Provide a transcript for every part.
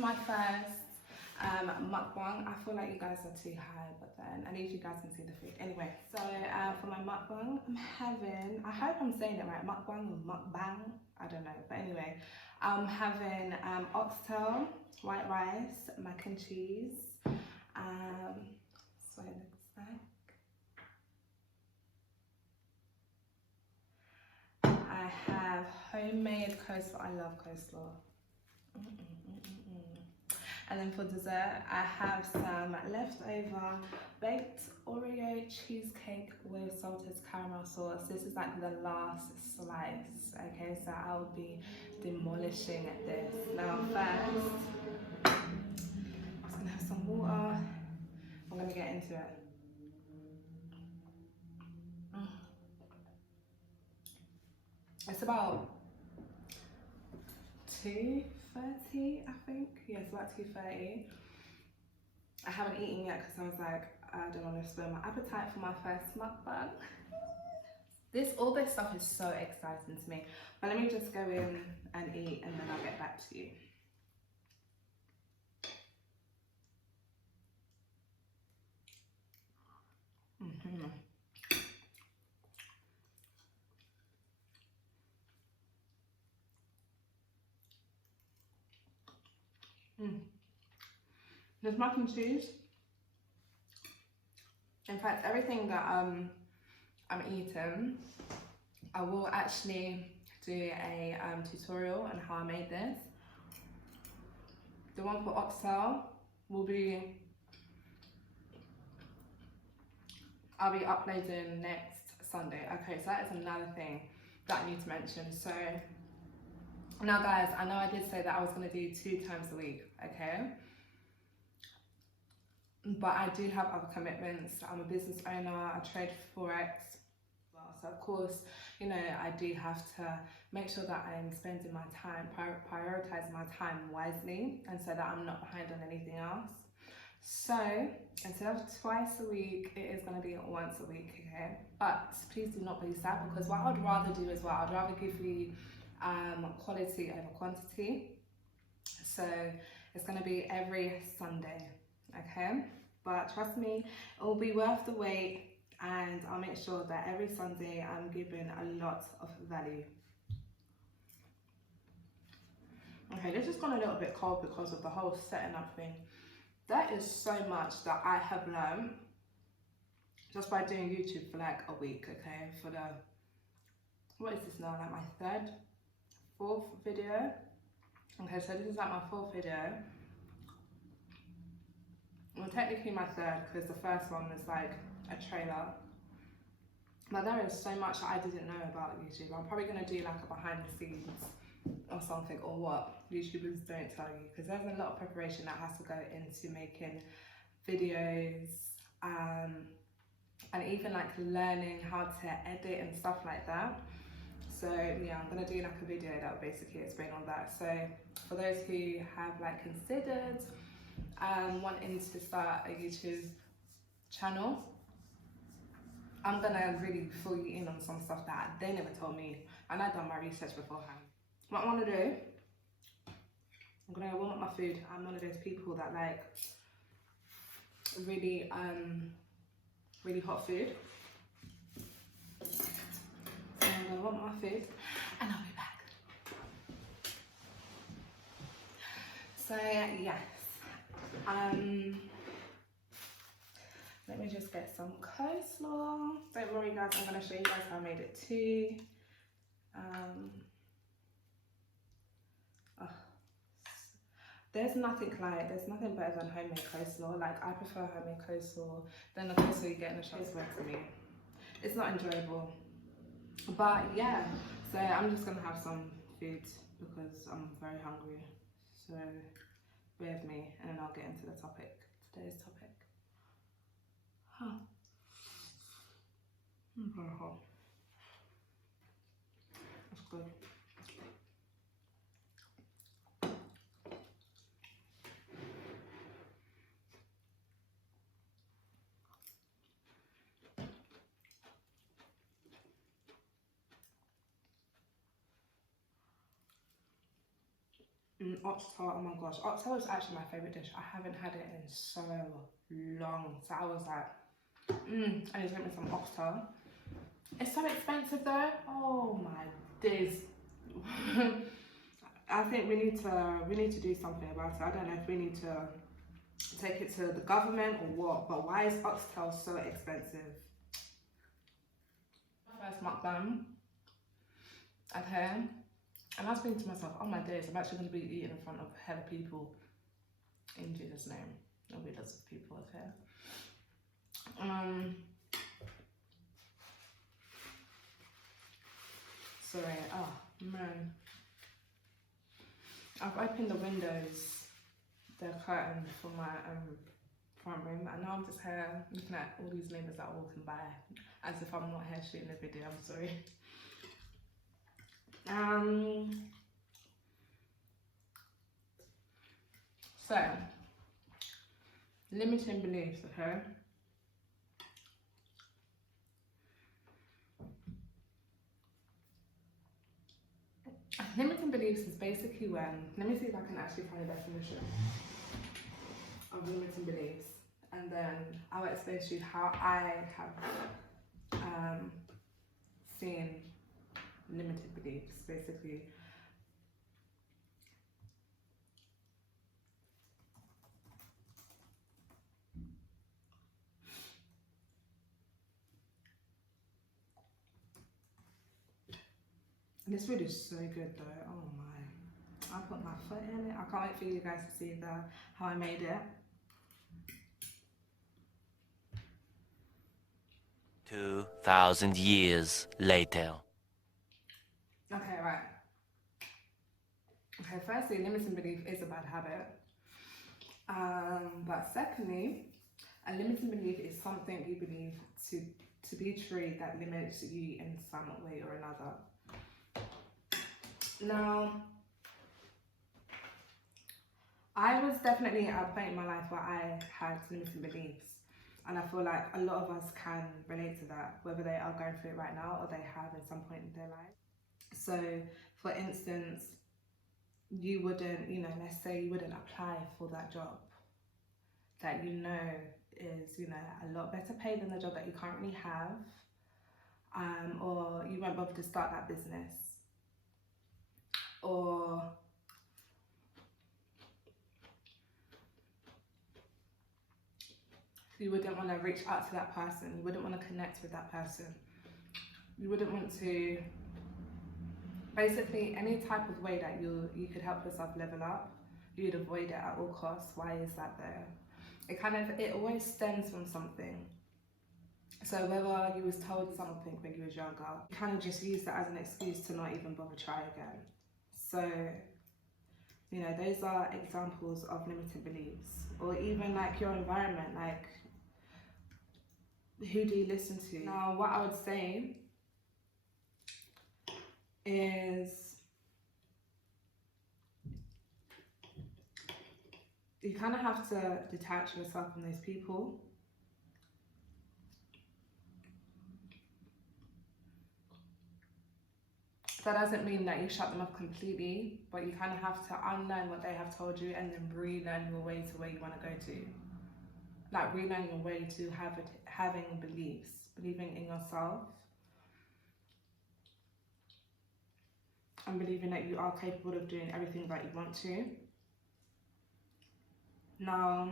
my first mukbang. I feel like you guys are too high, but then at least you guys can see the food. Anyway, so for my mukbang, I'm having, I hope I'm saying it right, mukbang or mukbang, I don't know, but anyway, I'm having oxtail, white rice, mac and cheese, so it looks like. I have homemade coleslaw. I love coleslaw. And then for dessert, I have some leftover baked Oreo cheesecake with salted caramel sauce. This is like the last slice, okay? So I'll be demolishing this. Now first, I'm just gonna have some water. I'm gonna get into it. It's about 2:30, I think. Yeah, it's about 2:30. I haven't eaten yet because I was like, I don't want to spoil my appetite for my first mukbang. All this stuff is so exciting to me. But let me just go in and eat and then I'll get back to you. There's mac and cheese. In fact, everything that I'm eating, I will actually do a tutorial on how I made this. The one for Oxtail will be, I'll be uploading next Sunday. Okay, so that is another thing that I need to mention. So now guys, I know I did say that I was gonna do 2 times a week, okay? But I do have other commitments. I'm a business owner, I trade Forex. So of course, you know, I do have to make sure that I'm spending my time, prioritizing my time wisely, and so that I'm not behind on anything else. So instead of twice a week, it is going to be once a week, okay? But please do not be sad, because what I'd rather do as well, I'd rather give you quality over quantity. So it's going to be every Sunday, okay? But trust me, it will be worth the wait, and I'll make sure that every Sunday I'm giving a lot of value. Okay, this has gone a little bit cold because of the whole setting up thing. That is so much that I have learned just by doing YouTube for like a week, okay? For the, what is this now, like my 4th video? Okay, so this is like my 4th video. Well, technically my 3rd, because the first one was like a trailer. But there is so much that I didn't know about YouTube. I'm probably going to do like a behind the scenes or something, or what YouTubers don't tell you, because there's a lot of preparation that has to go into making videos, and even like learning how to edit and stuff like that. So yeah, I'm going to do like a video that will basically explain all that. So for those who have like considered wanting to start a YouTube channel, I'm gonna really fill you in on some stuff that they never told me, and I've done my research beforehand. What I want to do, I'm gonna warm up my food. I'm one of those people that like really really hot food. So I'm gonna warm up my food and I'll be back. So yes, let me just get some coleslaw. Don't worry guys, I'm going to show you guys how I made it too. There's nothing better than homemade coleslaw. Like, I prefer homemade coleslaw than the coleslaw you get in a shop. It's weird to me. It's not enjoyable. But yeah, so I'm just going to have some food because I'm very hungry. So bear with me and then I'll get into the topic, today's topic. Huh. Very hot. That's good. Oxtail, oh my gosh. Oxtail is actually my favourite dish. I haven't had it in so long. So I was like, I need to get me some oxtail. It's so expensive though. Oh my days. I think we need to do something about it. I don't know if we need to take it to the government or what, but why is oxtail so expensive? First mukbang. Okay. And I was thinking to myself, oh my days, I'm actually going to be eating in front of a head of people. In Jesus' name. There'll be lots of people, okay? Sorry, oh man. I've opened the windows, the curtain for my front room, and now I'm just here looking at all these neighbours that are walking by as if I'm not here shooting a video, I'm sorry. So, limiting beliefs, okay? Limiting beliefs is basically when, let me see if I can actually find a definition of limiting beliefs, and then I'll explain to you how I have seen limited beliefs, basically. This food is so good though, oh my. I put my foot in it. I can't wait for you guys to see how I made it. 2,000 years later. Okay, right. Okay, firstly, limiting belief is a bad habit. But secondly, a limiting belief is something you believe to be true that limits you in some way or another. Now, I was definitely at a point in my life where I had limiting beliefs, and I feel like a lot of us can relate to that, whether they are going through it right now or they have at some point in their life. So, for instance, you wouldn't, let's say you wouldn't apply for that job that you know is, a lot better paid than the job that you currently have, or you won't bother to start that business, or you wouldn't want to reach out to that person, you wouldn't want to connect with that person, you wouldn't want to, basically any type of way that you could help yourself level up, you'd avoid it at all costs. Why is that there? It always stems from something. So whether you was told something when you was younger, you kind of just use that as an excuse to not even bother try again. So, those are examples of limiting beliefs. Or even like your environment, like who do you listen to? Now, what I would say is you kind of have to detach yourself from those people. That doesn't mean that you shut them off completely, but you kind of have to unlearn what they have told you and then relearn your way to where you want to go to. Like relearn your way to having beliefs, believing in yourself, and believing that you are capable of doing everything that you want to. Now,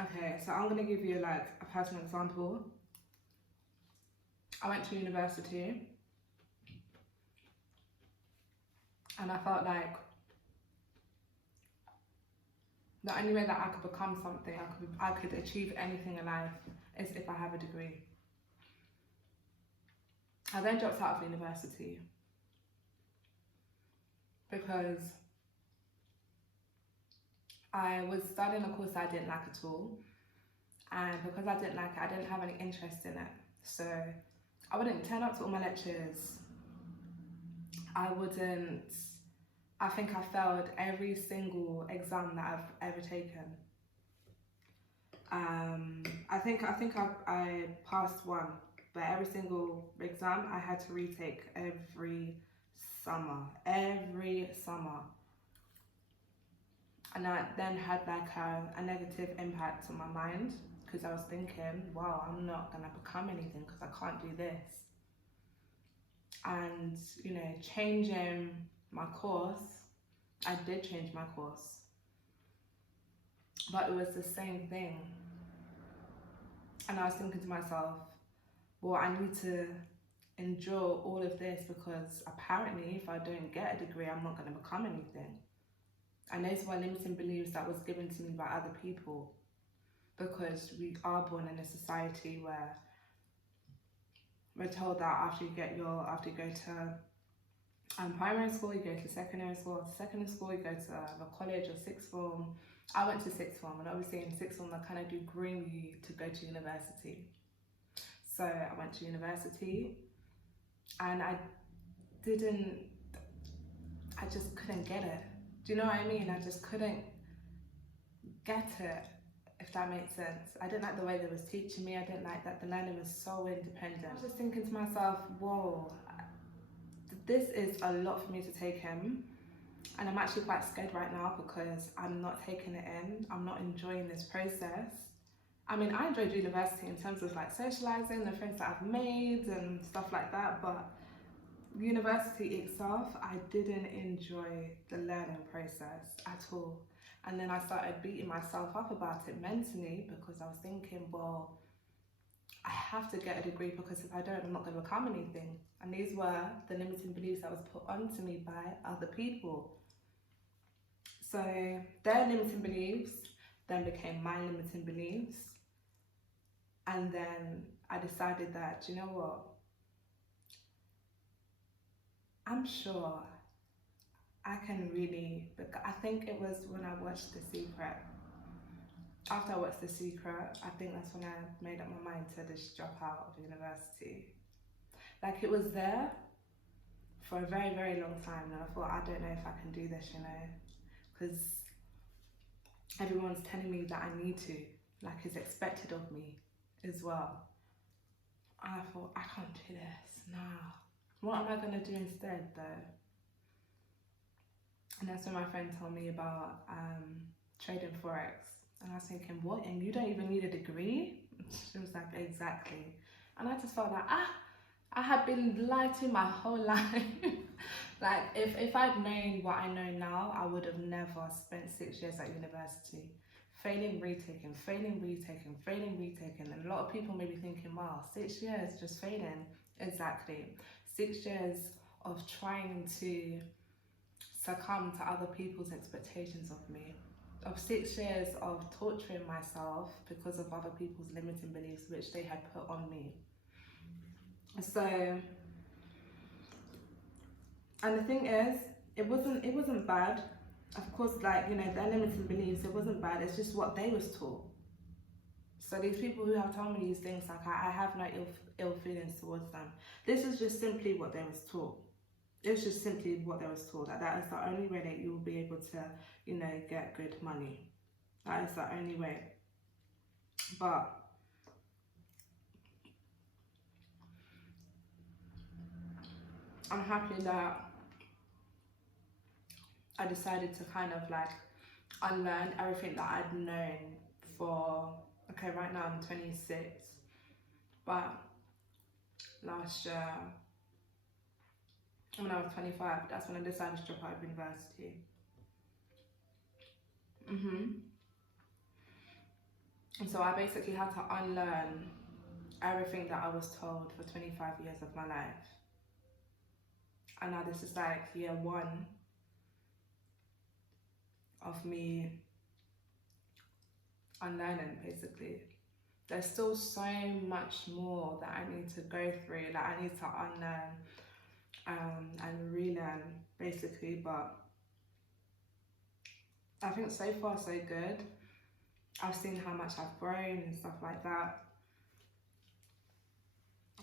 okay, so I'm going to give you like a personal example. I went to university and I felt like the only way that I could become something, I could achieve anything in life is if I have a degree. I then dropped out of university because I was studying a course I didn't like at all, and because I didn't like it, I didn't have any interest in it. So I wouldn't turn up to all my lectures. I think I failed every single exam that I've ever taken. I think I passed one, but every single exam I had to retake every summer. And that then had like a negative impact on my mind, because I was thinking, wow, I'm not gonna become anything because I can't do this. And you know, changing my course, I did change my course, but it was the same thing. And I was thinking to myself, well, I need to endure all of this because apparently if I don't get a degree, I'm not going to become anything. And those were limiting beliefs that was given to me by other people, because we are born in a society where we're told that after you go to primary school, you go to secondary school, you go to a college or sixth form. I went to sixth form, and obviously in sixth form they kind of do groom you to go to university. So I went to university, and I just couldn't get it. Do you know what I mean? I just couldn't get it, if that makes sense. I didn't like the way they was teaching me. I didn't like that the learning was so independent. I was just thinking to myself, whoa, this is a lot for me to take in. And I'm actually quite scared right now because I'm not taking it in. I'm not enjoying this process. I mean, I enjoyed university in terms of like socializing, the friends that I've made and stuff like that, but university itself, I didn't enjoy the learning process at all. And then I started beating myself up about it mentally, because I was thinking, well, I have to get a degree because if I don't, I'm not going to become anything. And these were the limiting beliefs that was put onto me by other people. So their limiting beliefs then became my limiting beliefs. And then I decided that, you know what? I'm sure I can really, I think it was when I watched The Secret. After I watched The Secret, I think that's when I made up my mind to just drop out of university. Like, it was there for a very, very long time, and I thought, I don't know if I can do this, you know, because everyone's telling me that I need to, like it's expected of me as well. And I thought, I can't do this, nah. What am I gonna do instead though? And that's when my friend told me about trading Forex. And I was thinking, what? And you don't even need a degree? She was like, exactly. And I just felt like, I had been lied to my whole life. Like, if I'd known what I know now, I would have never spent 6 years at university. Failing, retaking, failing, retaking, failing, retaking. And a lot of people may be thinking, wow, 6 years just failing. Exactly. 6 years of trying to succumb to other people's expectations of me. Of 6 years of torturing myself because of other people's limiting beliefs which they had put on me. So, and the thing is, it wasn't bad. Of course, like, you know, their limiting beliefs, it wasn't bad, it's just what they was taught. So these people who have told me these things, like, I have no ill feelings towards them. This is just simply what they was taught. It's just simply what they was taught, that is the only way that you will be able to, you know, get good money. That is the only way. But I'm happy that I decided to kind of like unlearn everything that I'd known for, okay, right now I'm 26, but last year, when I was 25, that's when I decided to drop out of university. And so I basically had to unlearn everything that I was told for 25 years of my life. And now this is like year 1 of me unlearning, basically. There's still so much more that I need to go through, that I need to unlearn and relearn, basically. But I think so far so good. I've seen how much I've grown and stuff like that.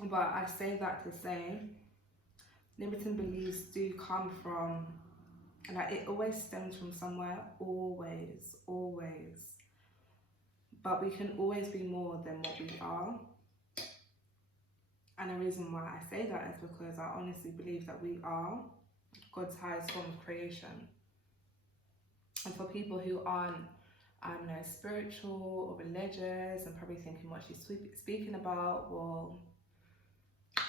But I say that to say, limiting beliefs do come from, like, it always stems from somewhere, always, always. But we can always be more than what we are. And the reason why I say that is because I honestly believe that we are God's highest form of creation. And for people who aren't spiritual or religious and probably thinking what she's speaking about, well,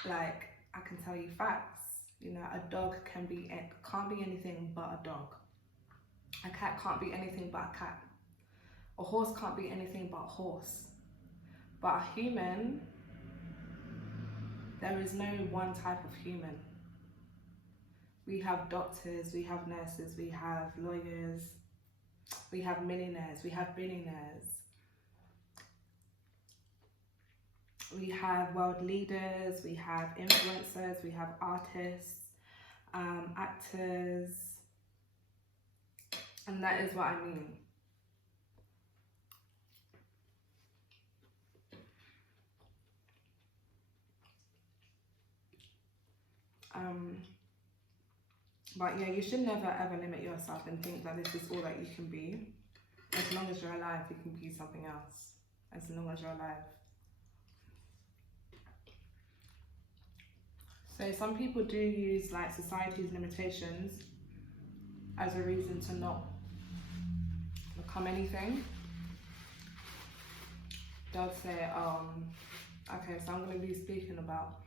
like, I can tell you facts. You know, a dog can't be anything but a dog. A cat can't be anything but a cat. A horse can't be anything but a horse. But a human, there is no one type of human. We have doctors, we have nurses, we have lawyers, we have millionaires, we have billionaires. We have world leaders, we have influencers, we have artists, actors, and that is what I mean. But yeah, you should never ever limit yourself and think that this is all that you can be. As long as you're alive, you can be something else. As long as you're alive. So some people do use like society's limitations as a reason to not become anything. They'll say, okay, so I'm going to be speaking about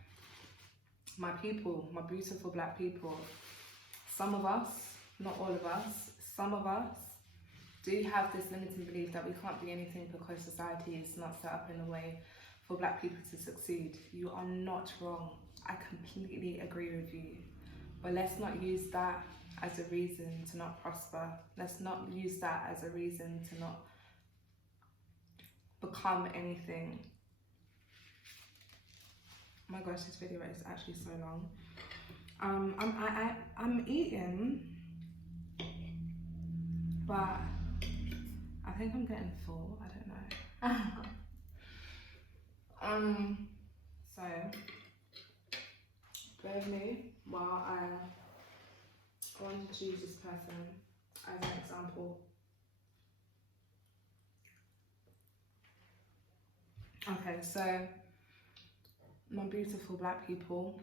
my people, my beautiful black people. Some of us, not all of us, some of us do have this limiting belief that we can't be anything because society is not set up in a way for black people to succeed. You are not wrong. I completely agree with you. But let's not use that as a reason to not prosper. Let's not use that as a reason to not become anything. Oh my gosh, this video is actually so long. I'm eating, but I think I'm getting full. I don't know. So bear with me while I go on to choose this person as an example. Okay, so my beautiful black people.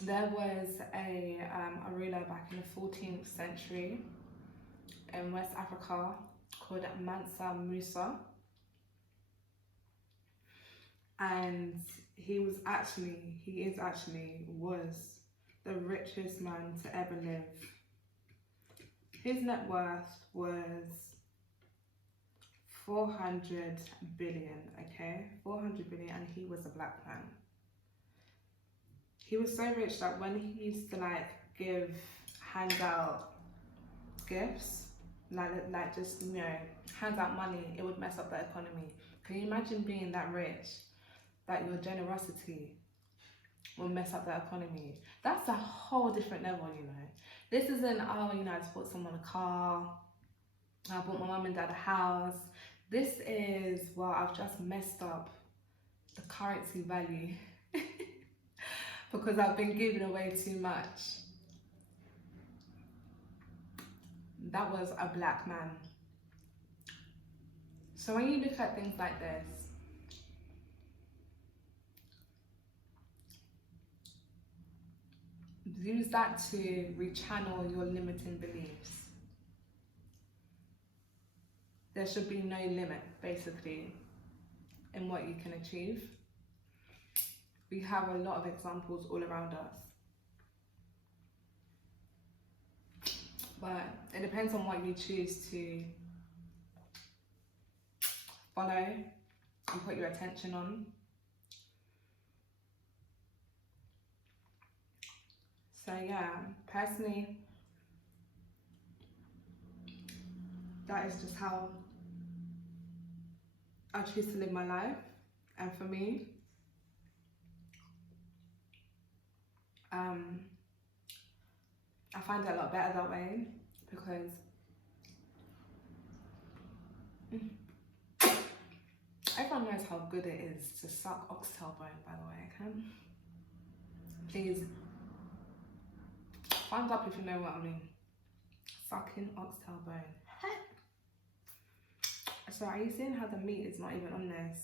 There was a ruler back in the 14th century in West Africa called Mansa Musa, and he is actually the richest man to ever live. His net worth was 400 billion, okay? 400 billion, and he was a black man. He was so rich that when he used to hand out gifts, like just, you know, hand out money, it would mess up the economy. Can you imagine being that rich, that your generosity will mess up the economy? That's a whole different level, you know. This isn't, oh, you know, I just bought someone a car, I bought my mum and dad a house. This is, well, I've just messed up the currency value because I've been giving away too much. That was a black man. So when you look at things like this, use that to rechannel your limiting beliefs. There should be no limit, basically, in what you can achieve. We have a lot of examples all around us. But it depends on what you choose to follow and put your attention on. So yeah, personally, that is just how I choose to live my life. And for me, I find it a lot better that way because everyone knows how good it is to suck oxtail bone, by the way, okay? Please, thumbs up if you know what I mean. Sucking oxtail bone. So are you seeing how the meat is not even on this?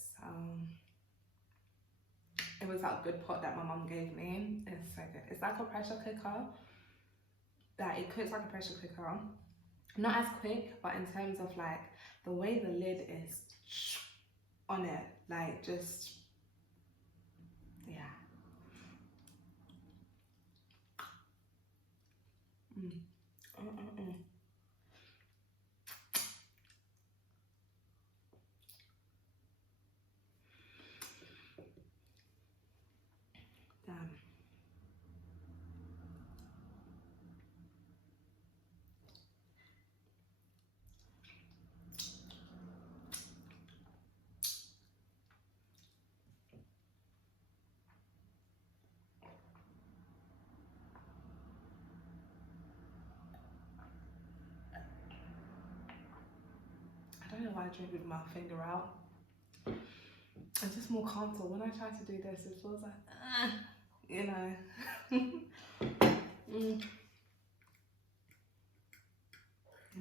It was that good pot that my mum gave me. It's so good. It's like a pressure cooker. That it cooks like a pressure cooker, not as quick, but in terms of like the way the lid is on it, like just, yeah. Mm. Damn. I don't know why I drink with my finger out. I'm just more comfortable. When I try to do this, it feels like, you know.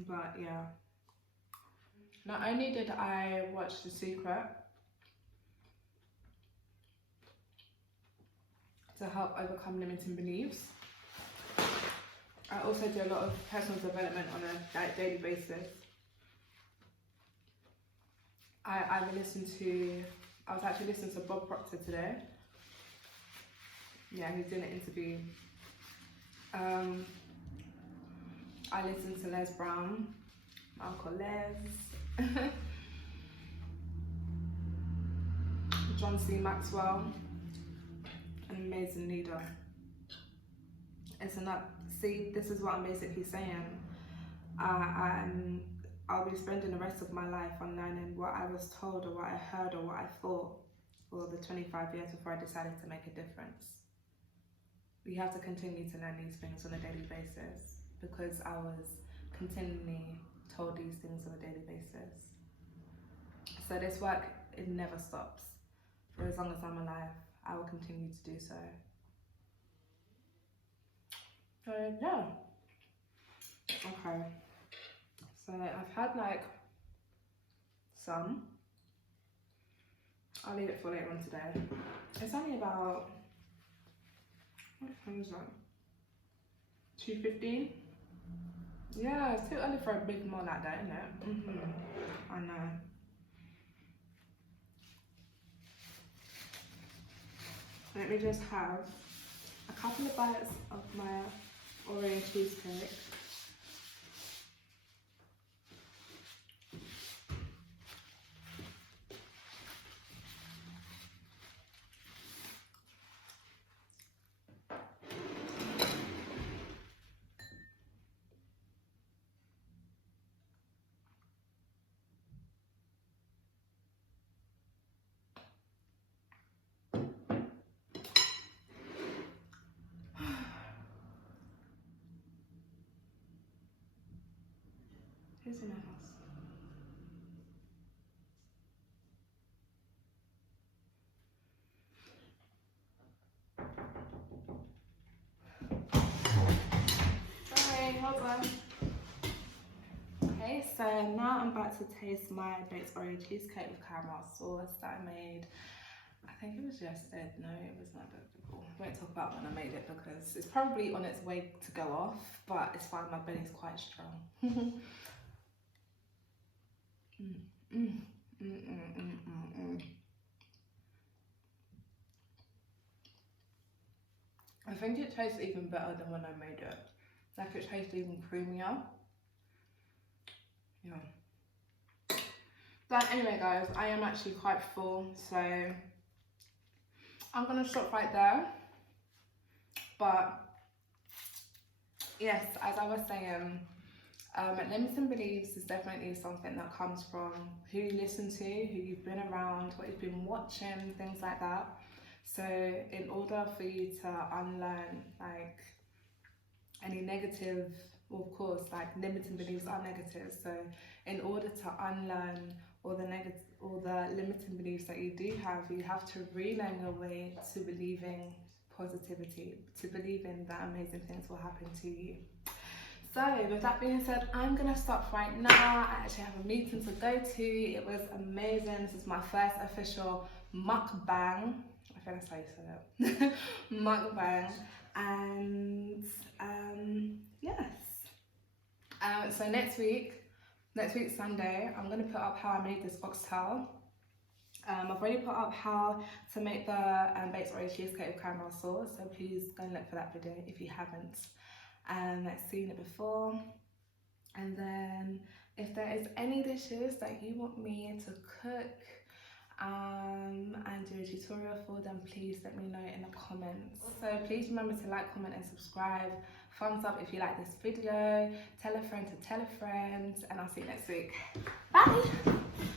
But yeah. Not only did I watch The Secret to help overcome limiting beliefs, I also do a lot of personal development on a daily basis. I was actually listening to Bob Proctor today. Yeah, he's doing an interview. I listened to Les Brown, my Uncle Les, John C. Maxwell, an amazing leader. See, this is what I'm basically saying. I'll be spending the rest of my life unlearning what I was told or what I heard or what I thought for the 25 years before I decided to make a difference. We have to continue to learn these things on a daily basis because I was continually told these things on a daily basis. So this work, it never stops. For as long as I'm alive, I will continue to do so. So yeah. Okay. So I've had like some. I'll leave it for later on today. It's only about, what time is that? 2:15? Yeah, it's too early for a big meal like that, isn't it? I know. Let me just have a couple of bites of my Oreo cheesecake. Who's in the house? Sorry, hold on. Okay, so now I'm about to taste my baked Oreo cheesecake with caramel sauce that I made. I think it was yesterday. No, it was not that before. I won't talk about when I made it because it's probably on its way to go off, but it's fine, my belly's quite strong. I think it tastes even better than when I made it. Like it tastes even creamier. Yeah. But anyway guys, I am actually quite full, so I'm gonna stop right there. But yes, as I was saying, limiting beliefs is definitely something that comes from who you listen to, who you've been around, what you've been watching, things like that. So in order for you to unlearn like any negative, well, of course, like limiting beliefs are negative. So in order to unlearn all the limiting beliefs that you do have, you have to relearn your way to believing positivity, to believing that amazing things will happen to you. So with that being said, I'm gonna stop right now. I actually have a meeting to go to. It was amazing. This is my first official mukbang. I think that's how you say it. Mukbang. And yes, So next week Sunday, I'm gonna put up how I made this oxtail. I've already put up how to make the baked Oreo cheesecake with caramel sauce, so please go and look for that video if you haven't seen it before. And then if there is any dishes that you want me to cook and do a tutorial for, then please let me know in the comments. So please remember to like, comment and subscribe. Thumbs up if you like this video. Tell a friend to tell a friend, and I'll see you next week. Bye!